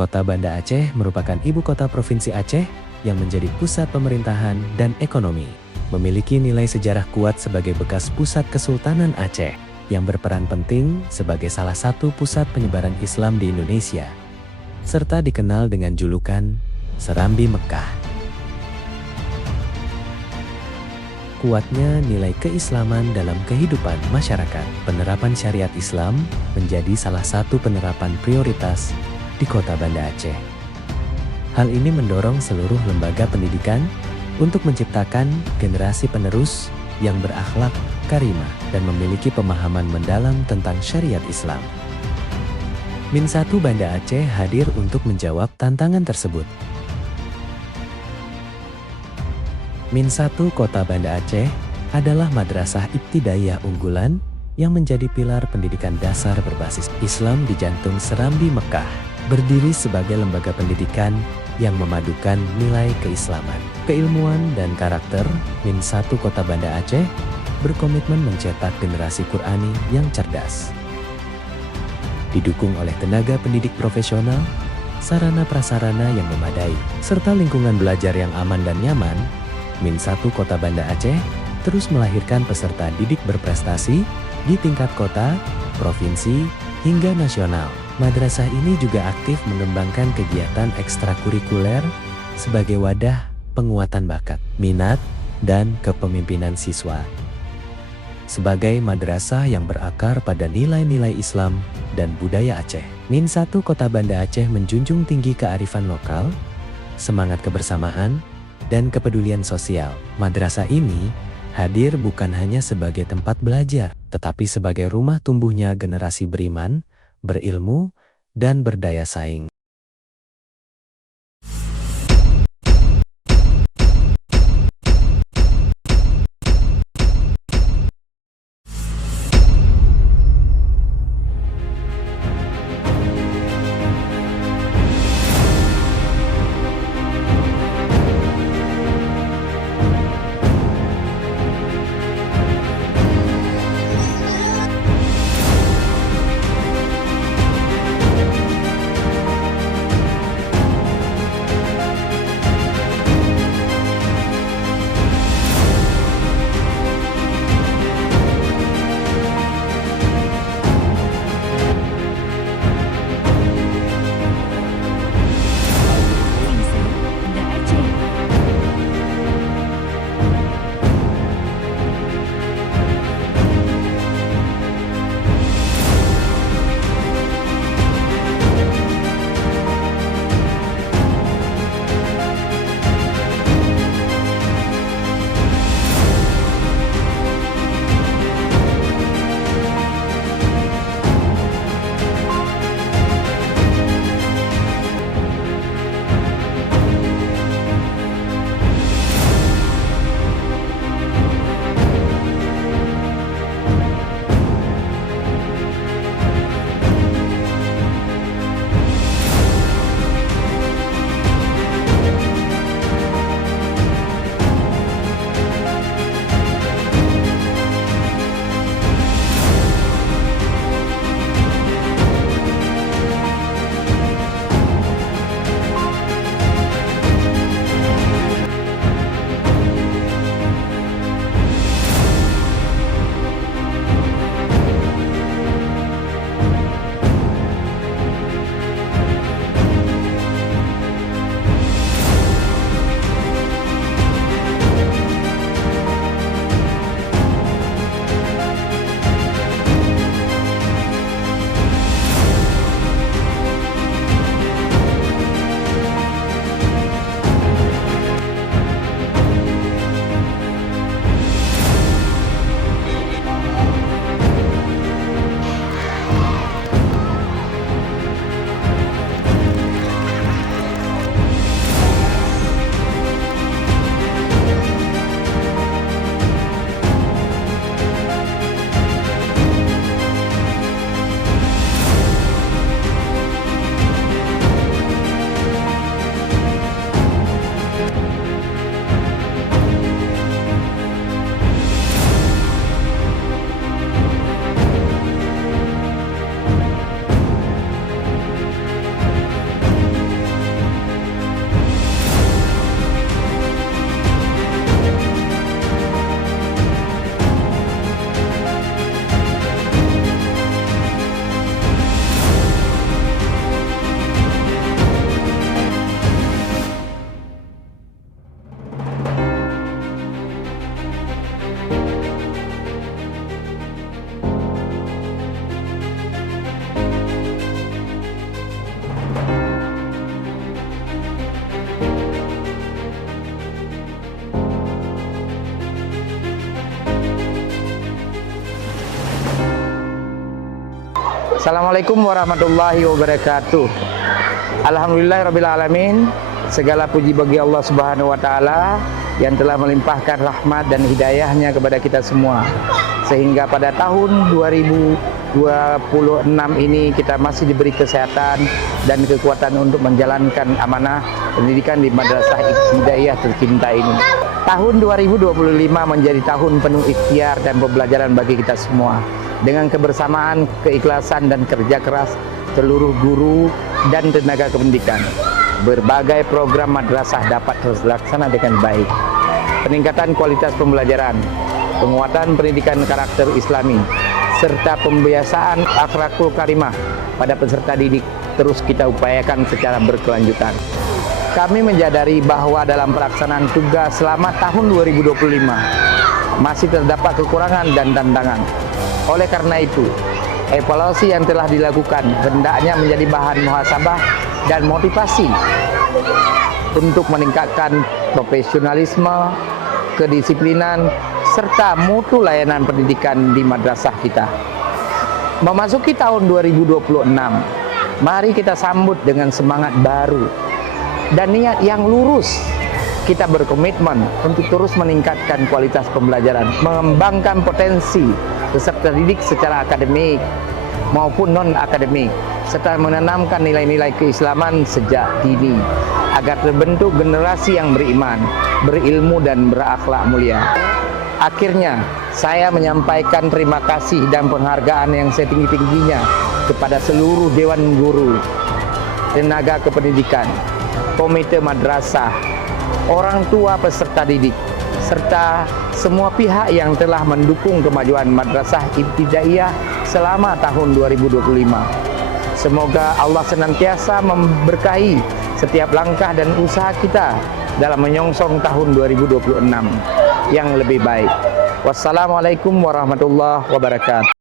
Kota Banda Aceh merupakan ibu kota Provinsi Aceh yang menjadi pusat pemerintahan dan ekonomi. Memiliki nilai sejarah kuat sebagai bekas pusat Kesultanan Aceh yang berperan penting sebagai salah satu pusat penyebaran Islam di Indonesia, serta dikenal dengan julukan Serambi Mekah. Kuatnya nilai keislaman dalam kehidupan masyarakat. Penerapan syariat Islam menjadi salah satu penerapan prioritas di Kota Banda Aceh. Hal ini mendorong seluruh lembaga pendidikan untuk menciptakan generasi penerus yang berakhlak karimah dan memiliki pemahaman mendalam tentang syariat Islam. Min 1 Banda Aceh hadir untuk menjawab tantangan tersebut. Min 1 Kota Banda Aceh adalah madrasah ibtidaiyah unggulan yang menjadi pilar pendidikan dasar berbasis Islam di jantung Serambi Mekah, berdiri sebagai lembaga pendidikan yang memadukan nilai keislaman, keilmuan, dan karakter. Min 1 Kota Banda Aceh berkomitmen mencetak generasi Qurani yang cerdas. Didukung oleh tenaga pendidik profesional, sarana prasarana yang memadai, serta lingkungan belajar yang aman dan nyaman, Min 1 Kota Banda Aceh terus melahirkan peserta didik berprestasi di tingkat kota, provinsi, hingga nasional. Madrasah ini juga aktif mengembangkan kegiatan ekstrakurikuler sebagai wadah penguatan bakat, minat, dan kepemimpinan siswa. Sebagai madrasah yang berakar pada nilai-nilai Islam dan budaya Aceh, Min 1 Kota Banda Aceh menjunjung tinggi kearifan lokal, semangat kebersamaan, dan kepedulian sosial. Madrasah ini hadir bukan hanya sebagai tempat belajar, tetapi sebagai rumah tumbuhnya generasi beriman, berilmu, dan berdaya saing. Assalamualaikum warahmatullahi wabarakatuh. Alhamdulillahirabbil alamin. Segala puji bagi Allah Subhanahu wa taala yang telah melimpahkan rahmat dan hidayahnya kepada kita semua. Sehingga pada tahun 2026 ini kita masih diberi kesehatan dan kekuatan untuk menjalankan amanah pendidikan di Madrasah Ibtidaiyah tercinta ini. Tahun 2025 menjadi tahun penuh ikhtiar dan pembelajaran bagi kita semua. Dengan kebersamaan, keikhlasan dan kerja keras seluruh guru dan tenaga kependidikan, berbagai program madrasah dapat terlaksana dengan baik. Peningkatan kualitas pembelajaran, penguatan pendidikan karakter Islami, serta pembiasaan akhlakul karimah pada peserta didik terus kita upayakan secara berkelanjutan. Kami menyadari bahwa dalam pelaksanaan tugas selama tahun 2025 masih terdapat kekurangan dan tantangan. Oleh karena itu, evaluasi yang telah dilakukan hendaknya menjadi bahan muhasabah dan motivasi untuk meningkatkan profesionalisme, kedisiplinan, serta mutu layanan pendidikan di madrasah kita. Memasuki tahun 2026, mari kita sambut dengan semangat baru dan niat yang lurus. Kita berkomitmen untuk terus meningkatkan kualitas pembelajaran, mengembangkan potensi peserta didik secara akademik maupun non-akademik, serta menanamkan nilai-nilai keislaman sejak dini agar terbentuk generasi yang beriman, berilmu dan berakhlak mulia. Akhirnya, saya menyampaikan terima kasih dan penghargaan yang setinggi-tingginya kepada seluruh Dewan Guru, tenaga kependidikan, komite madrasah, orang tua peserta didik, serta semua pihak yang telah mendukung kemajuan Madrasah Ibtidaiyah selama tahun 2025. Semoga Allah senantiasa memberkahi setiap langkah dan usaha kita dalam menyongsong tahun 2026 yang lebih baik. Wassalamualaikum warahmatullahi wabarakatuh.